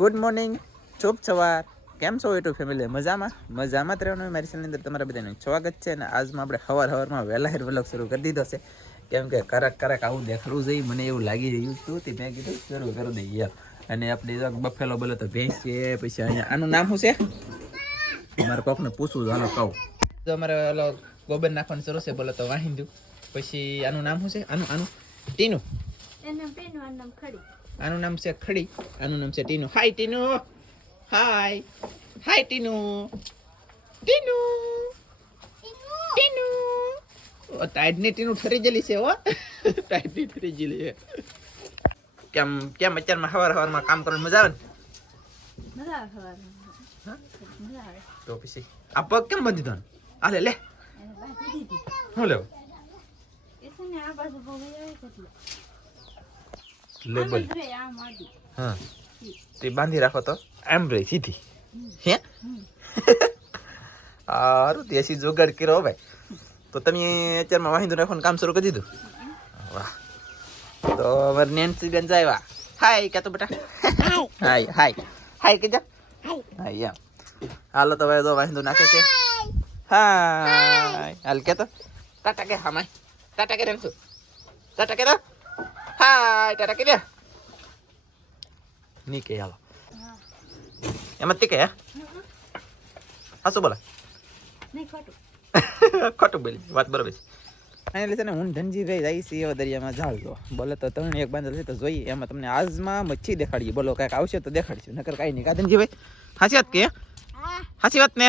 Good morning, શુભ સવાર. કેમ છો યુટ્યુબ ફેમિલી? મજામાં મજામાં જ રહેવાનું. મારી ચેનલની અંદર તમારા બધાનું સ્વાગત છે. અને આજમાં આપણે સવારમાં વહેલા વ્લોગ શરૂ કરી દીધો છે, કેમ કે કરાક આવું દેખાડવું જોઈએ. મને એવું લાગી રહ્યું હતું તે મેં કીધું શરૂ કરી દઈએ. અને આપણે બફેલો બોલો તો ભેંસ છે. પછી અહીંયા આનું નામ શું છે? મારા કોકને પૂછવું હાલો કહું તો અમારે ઓલો ગોબર નાખવાનું શરૂ છે બોલો તો વાહી દઉં. પછી આનું નામ શું છે? આનું ટીનું. આનું નામ છે ખડી, આનું નામ છે ટીનું. હાય ટીનુ, હાય ટીનુ, ટીનુ ટીનુ. ઓ ટાઈડની ટીનુ ઠરી ગયેલી છે. હો ટાઈડની ઠરી ગયેલી છે. કેમ કેમ અત્યારમાં સવારમાં કામ કરવાની મજા આવે ને? મજા આવે. તો પછી આ પગ કેમ બાંધી દો? આ લે હું લેવું લેબલ. હા તે બાંધી રાખો તો એમ રહી સીધી. હે સારું દેશી જોગાડ કર્યો ભાઈ. તો તમે અત્યારમાં વાહિંદુ નાખવાનું કામ શરૂ કરી દીધું? વાહ. તો અમારે નેન્સી બેન જાય. હાય કે તો બેટા હાય હાય હાય કે જા હાય. હાલો તો ભાઈ વાહિંદુ નાખે છે. હાય હાલ કે તો ટાટા કે હામાય ટાટા કે રેમસુ ટાટા કે તો હાય ટાટા કે દે ની કે હાલો એમ જ કે હાસુ બોલા નહીં ખોટું બોલી વાત બરોબર છે. એટલે છે ને હું ધનજીભાઈ જાય છે એવા દરિયામાં જાળ જો બોલે તો ત્રણ એક બાંધલ છે તો જોઈએ એમાં તમને આજમાં મચ્છી દેખાડીએ. બોલો કાંઈક આવશે તો દેખાડીશું, નકર કાંઈ નહીં. કા ધનજીભાઈ હાચી વાત કે હાચી વાત ને?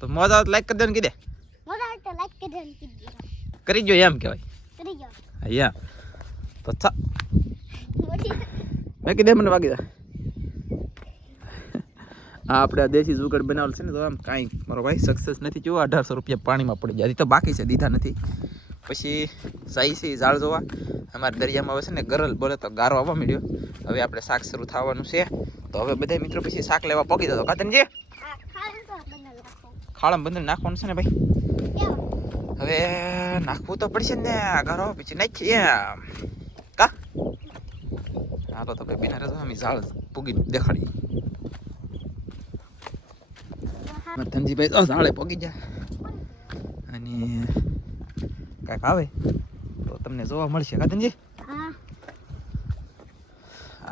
તો મોજા લાઈક કરી દે ને કીધે કરી જો એમ કહેવાય. હા તો મેં કીધે મને વાગી દે. હા આપણે દેશી જુગાડ બનાવેલ છે ને તો આમ કાંઈ મારો ભાઈ સક્સેસ નથી. જો 1800 રૂપિયા પાણીમાં પડી જાય. હજી તો બાકી છે, દીધા નથી. પછી જાય છે ઝાડ જોવા. અમારા દરિયામાં આવે છે ને ગરલ બોલે તો ગારો આવવા મળ્યો. હવે આપણે શાક શરૂ થવાનું છે. તો હવે બધા મિત્રો પછી શાક લેવા પગી દો. કાતનજી ખાળમ બંદર નાખવાનું છે ને ભાઈ. હવે નાખવું તો પડશે ને ગારો. પછી નાખીએ કા હાલો તો ભાઈ બિના રહેતો અમે ઝાડ પૂગી દેખાડીએ. ધનજીભાઈ તો ઝાડે પગી જાય અને કાંઈક આવે તો તમને જોવા મળશે. કાતનજી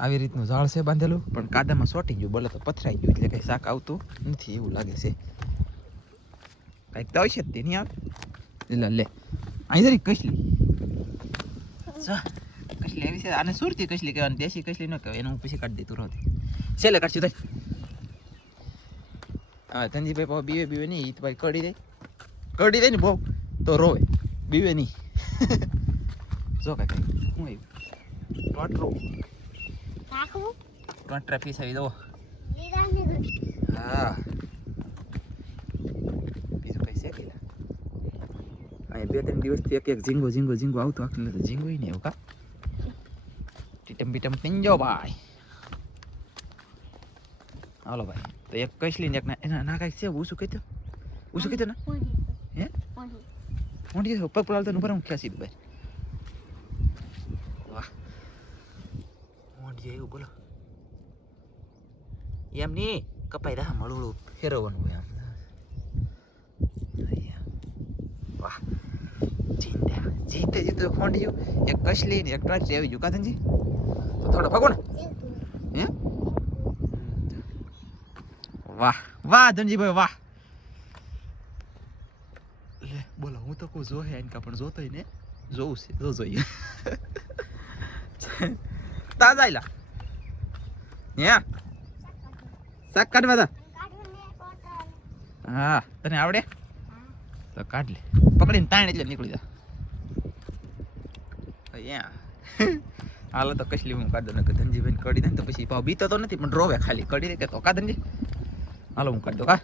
આવી રીતનું ઝાડ છે બાંધેલું, પણ કાદામાં સોટી ગયું બોલે તો પથરાઈ ગયું, એટલે કંઈ શાક આવતું નથી એવું લાગે છે. કાંઈક તો આવશે જ તે નહીં આવે. એટલે લે અહીં જરી કસલી કસલી આવી છે. આને સુરતી કસલી કહેવાની, દેશી કસલી ન કહેવાય. એનું હું પછી કાઢી દઈતું રહો છેલ્લે કાઢશું તો. હા ધનજીભાઈ બીવે નહીં તો ભાઈ કડી દે ને બહુ તો રોવે, બીવે નહીં. જો કાંઈ હું આવ્યું ટોટરા પીસ આવી દો. હા બીજું કઈ છે કે અહીંયા 2-3 દિવસથી એક ઝીંગો આવતો આખી તો ઝીંગો નહીં એવું કા ટીટમ બીટમ પીંજો ભાઈ. હાલો ભાઈ તો એક કસલી ને એક ના કાંઈક છે. ઉસું કીધું ને હે મોટી પગ પડાવતો ઉપર હું ખેંચી દઉં ભાઈ. વાહ મોટી એવું બોલો એમ નહીં કપાઈ રહ્યા મળું ફેરવવાનું હોય આમ. વાહ જીતે ખોંડી એક કસલી ને એક ટાટી આવી ગયું. કાતનજી તો થોડો ભાગો ને. હે વાહ વાહ ધનજીભાઈ વાહ. લે બોલો હું તો કોઈ જોહે આનકા પણ જોતો ને જોવું છે જોઈએ તાજા આયલા હે શાક કાઢવા તા. હા તને આવડે તો કાઢ લે. પકડીને તાણ એટલે નીકળી જા. હાલો તો કસલી હું કાઢ દો ને ધનજીભાઈ કડી દે ને તો પછી ભાવ બીતો તો નથી પણ રોવે ખાલી કડી દે કે તો કા ધનજી. હાલો હું કાઢ દો કા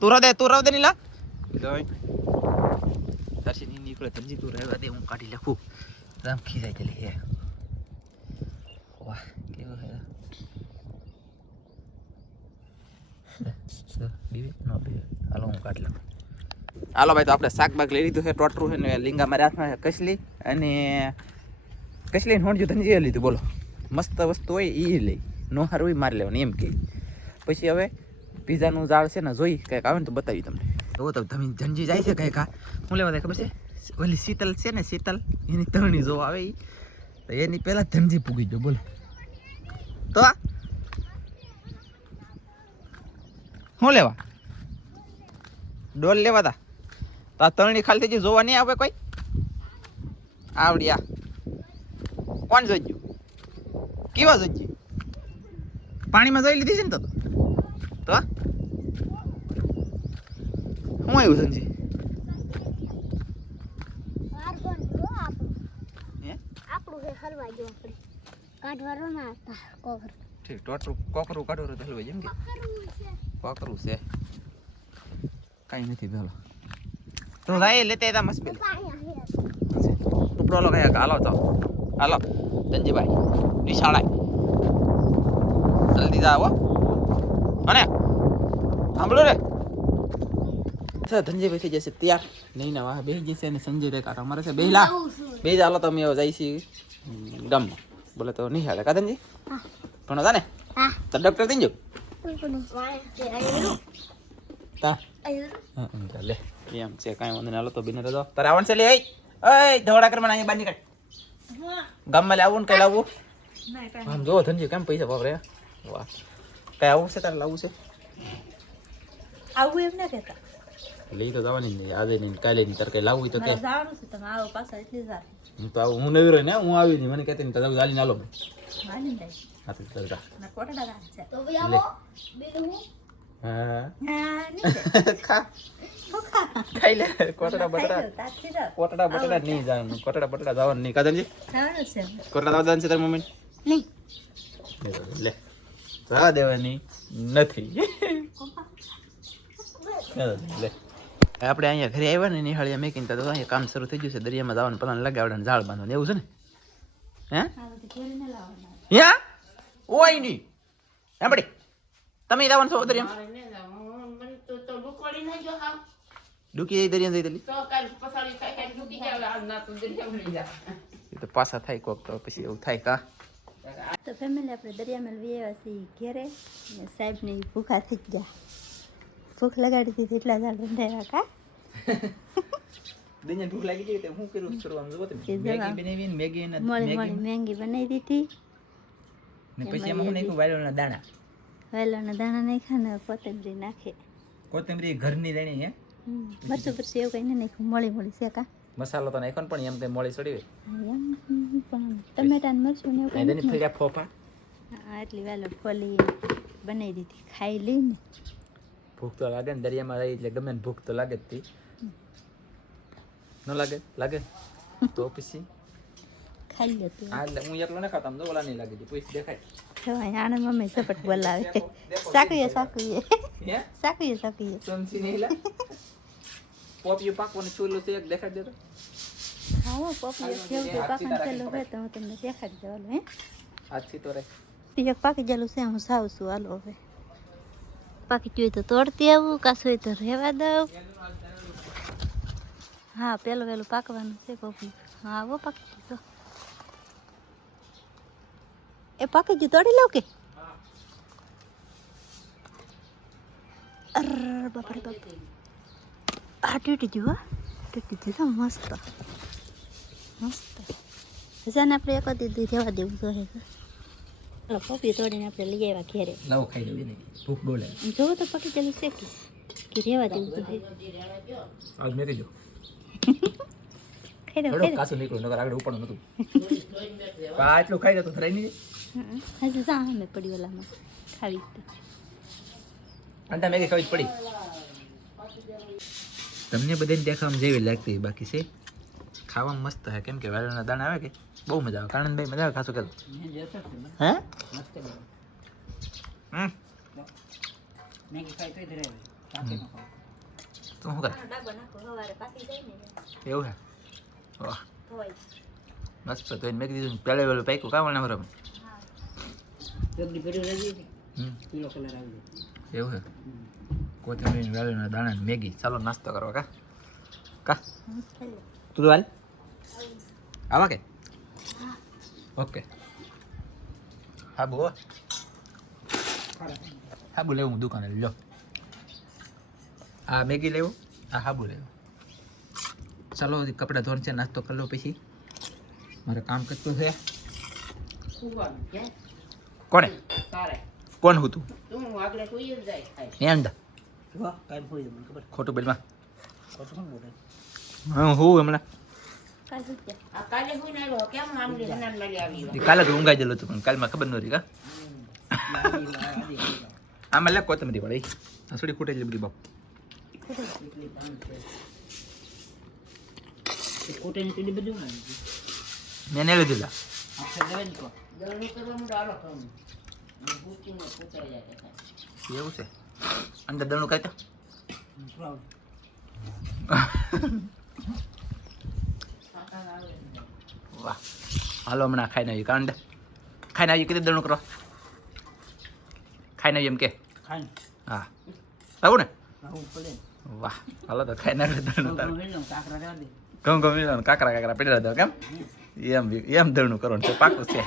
તું રવ દે નીલા તારસી નહીં નીકળે. ધનજી તું રહેવા દે હું કાઢી લખું. રામ ખીજાઈ ગયેલી હે. વાહ કેવો હે બીવે ન બીવે. હાલો હું કાઢી લઉં. હાલો ભાઈ તો આપણે શાકબાગ લઈ લીધું છે. ટોટરું છે ને લીંગા મારા હાથમાં છે કસલી અને કસલી હોંડ્યું ધનજીએ લીધું. બોલો મસ્ત વસ્તુ હોય એ લઈ નો હારું એ મારી લેવાનું એમ કે. પછી હવે પીઝાનું ઝાડ છે ને જોઈ કંઈક આવે ને તો બતાવી તમને. જો તો તમે ધનજી જાય છે કંઈક આ શું લેવા થાય ખબર છે? ઓલી શીતલ છે ને શીતલ એની તરણી જો આવે એ તો એની પહેલા ધનજી પૂગી ગયો બોલો તો શું લેવા ડોલ લેવા તા તો આ તરણી ખાલી થઈ જોવા નહીં આવે કોઈ આવડ્યા કોણ જોઈ કેવા જોઈ પાણીમાં જોઈ લીધી છે ને તો શું આવ્યું ધનજી ઠીક કોકરું કાઢવાનું તો હલવાઈ જેમ કે કોકરું છે કાંઈ નથી પેલો તો જાય લેતા હતા મસ્ત ટુકડો લો કયા હાલો તો હાલો ધનજીભાઈ નિશાળાય જલ્દી જાઓ અને સાંભળો રે ધનજીભાઈ થઈ જશે તૈયાર નહીં ના વાહ બેસી જશે અને સંજય રે કાંટા મારે છે બેલા બે ચાલો તમે જાય છે ગામમાં બોલે તો નહીં હાલે કાદનજી ભણો તા ને તો ડોક્ટર થઈ જાવ તા લે એમ છે કાંઈ વાંધો નહીં હાલો તો બિનો રહેતો તારે આવવાનું છે લે એ ધોળા કરવા અહીંયા બહાર નીકળ ગામમાં આવું ને કઈ લાવવું આમ જો ધનજી કેમ પૈસા વાપરે વાહ કઈ આવું છે તારે લાવવું છે આવું એમ ના કહેતા લઈ તો જવાની નહીં આજે નહીં કાલે નહીં તારે કઈ લાવવું હોય તો કે જવાનું છે તમે આવો પાછા એટલી વાર હું તો આવું હું નવી રહ્યો ને હું આવી નહીં મને કહેતી નહીં તો ચાલીને આલો માની જાય હા તો ચાલતા ના કોટડા ગામ છે તો હા હા નહીં ખા ખાઈ લે કોટડા બટડા નહીં જવાનું કોટડા બટડા જવાનું નહીં કાદનજી જવાનું છે કોટડા જવાનું છે તારી મમ્મી નહીં લે જવા દેવાની નથી લે આપણે અહીંયા ઘરે આવ્યા ને નિહાળીયા મેકીને તો અહીંયા કામ શરૂ થઈ ગયું છે દરિયામાં જવાનું પ્લાન લગાવવાનું ઝાડ બાંધવાનું એવું છે ને હે યા ઓય નહીં સાંભળી તમે જવાનું છો દરિયામાં ડૂકી જઈ દરિયા જઈ તો પાછા થાય કોક તો પછી એવું થાય કા તો ફેમિલી આપણે દરિયામાં આવ્યા છીએ ઘેરે સાહેબને ભૂખા થઈ ગયા ભૂખ લગાડી દીધી એટલા ઝાડ બંધાવ્યા કા દઈને ભૂખ લાગી ગઈ તો હું કરું કરવાનું જો તમે મેગી બનાવી મેગી બનાવી દીધી ને પછી એમાં હું નાખ્યું વાલોના દાણા નાખ્યા ને કોથમરી નાખે કોથમરી ઘરની લેણી હે મરચું પરસું એવું કઈ નાખ્યું મળી છે કા મસાલો તો નાખ્યો ને પણ એમ કઈ મોળી સડી હોય પણ ટમેટા ને મરચું ને એવું કઈ ફર્યા ફોફા હા એટલી વાલો ફોલી બનાવી દીધી ખાઈ લઈને ભૂખ તો લાગે ને દરિયામાં રહી એટલે ગમે ને ભૂખ તો લાગે જ તી ન લાગે તો પછી ખાઈ લેતું હા એટલે હું એકલો ને ખાતા ઓલા નહીં લાગે પછી દેખાય આને મમ્મી સપટ બોલાવે સાકીએ સમસી નહીં લા પોપિયું પાકવાનું ચૂલું છે એક દેખાડ દેતો હા પોપિયું કેવું પાકવાનું ચૂલું હોય તો હું તમને દેખાડી દેવાનું હે આજથી તો રે એક પાકી ગયેલું છે હું સાવ છું હાલો હવે પાકી જોઈએ તો તોડતી આવું કાસો હોય તો રહેવા દઉં હા પેલું પાકવાનું છે પોપિયું હા આવો પાકી ગયું એ પાકી ગયું તોડી લઉં કે અરે બાપરે બાપ આ તૂટી ગયું મસ્ત હજાને આપણે એક દીધી રહેવા દેવું જોઈએ ચાલો પોપી તોડીને આપણે લઈ આવ્યા ઘેરે લાવો ખાઈ લેવી નહીં ભૂખ બોલે જોવો તો પાકી ગયેલું છે કે રહેવા દેવું જોઈએ આજ મેં કીધું ખાઈ દો કાસું નીકળું નકર આગળ ઉપડું નતું આટલું ખાઈ દે તો ધરાઈ નહીં હજી જા અમે પડી ઓલામાં ખાવી અંતા મેગી ખાવી જ પડી તમને બધાને દેખાવામાં જેવી લાગતી બાકી છે ખાવામાં મસ્ત હે કેમ કે વાળાના દાણા આવે કે બહુ મજા આવે કાનનભાઈ મજા આવે ખાસું કે હે મેગી ખાઈ તો ધરાવે તો હું કરે એવું હે વાહ મસ્ત તો મેં કીધું પહેલે વેલું પાક્યું કાં વળના ભરમ એવું હે કોથમીર વેલુના દાણા મેગી ચાલો નાસ્તો કરવા કા તું હાલ આવા કે ઓકે હા બો હાબુ લેવું હું દુકાને લો આ મેગી લેવું આ હાબુ લેવું ચાલો કપડાં ધોન છે નાસ્તો કરી લો પછી મારે કામ કરતું છે કોણે કોણ હું તું એમ ખોટું બેલમાં હા હું હમણાં કાલે તો ઊંઘાઈ ગયેલો હતું પણ કાલમાં ખબર નહોતી કા આમાં લે કોથમરી વાળી હસડી ખૂટે એટલી બધી બાપ મેં નહીં લીધેલા એવું છે અંદર દણું કાંઈ વાહ હાલો હમણાં ખાઈને આવીએ કાંડ ખાઈને આવીએ કીધું દણું કરવા ખાઈને આવીએ એમ કે હા આવું ને વાહ હાલો તો ખાઈને આવીએ દણું ઘઉં ઘઉં મિલવાનું કાકરા કાકરા પીડા દો કેમ એમ દળનું કરવાનું છે પાકું છે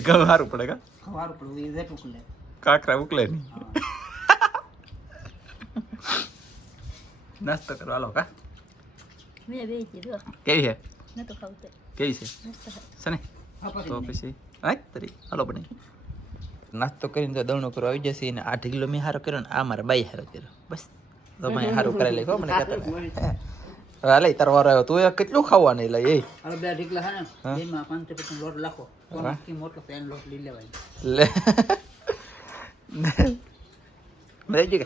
ઘઉં સારું પડે કા કાકરા ઉકલે નહીં નાસ્તો કરો હાલો કા કેવી છે કેવી છે સને તો પછી તરી હાલો બને નાસ્તો કરીને તો દવણો કરો આવી જશે ને 8 કિલો મેં હારો કર્યો ને આ મારા બાઈ હારો કર્યો બસ તો મેં હારું કરાવી લઈ મને કહેતા હાલે તારો વારો આવ્યો તું કેટલું ખાવાનું લઈ એ હવે બે ઢીકલા છે ને એમાં 5% લોટ લાખો કોણથી મોટો પેન લોટ લઈ લેવાય લે મેં જે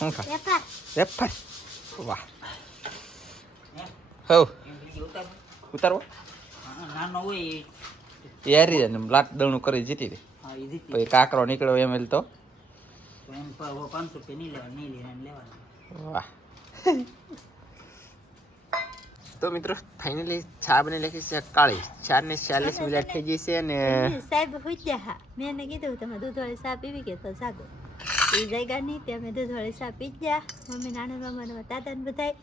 હું ખા એફા વાહ હો ઉતારવો નાનો હોય યારી ને લાટ દણું કરી જીતી હતી હા ઈ દીધી પછી કાકરો નીકળ્યો એમ તો એમ પર 500 નહીં લેવાના વાહ તો મિત્રો ફાઇનલી ચા બની લખી છે કાળી 4:40 મિનિટ થઈ ગઈ છે અને સાહેબ પૂછ્યા હા મેં એને કીધું તમે દૂધવાળી ચા પીવી કે તો જાગો એ જગ્યા નહીં તે અમે દૂધવાળી ચા પી ગયા મમ્મી નાના મામા દાદાને બધાય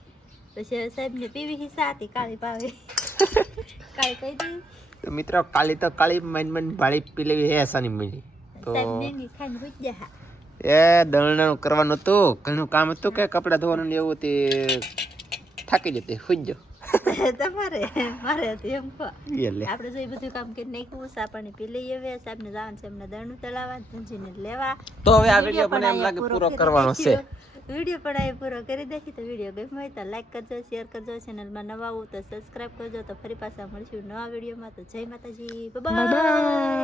પછી સાહેબને પીવી ચા હતી કાળી પાવી કાળી કહી દીધી તો મિત્રો કાળી તો કાળી મન ભાળી પી લેવી હે સાની મળી તો સાહેબ ને ખાઈને પૂછ્યા હા એ દળણું કરવાનું હતું ઘણું કામ હતું કે કપડાં ધોવાનું ને એવું તે થાકી જતી હુજ્જો તમારે મારે હતું એમ કહો એટલે આપણે જો એ બધું કામ કરી નાખ્યું ચા પાણી પી લઈએ હવે સાહેબને જવાનું છે એમને દળનું તળાવવા ધનજીને લેવા તો હવે આ વિડિયો મને એમ લાગે પૂરો કરવાનો છે વિડીયો પણ આ પૂરો કરી દેખી તો વિડીયો ગમ્યો હોય તો લાઈક કરજો શેર કરજો ચેનલમાં નવા આવો તો સબસ્ક્રાઇબ કરજો તો ફરી પાછા મળીશું નવા વિડીયોમાં તો જય માતાજી બાય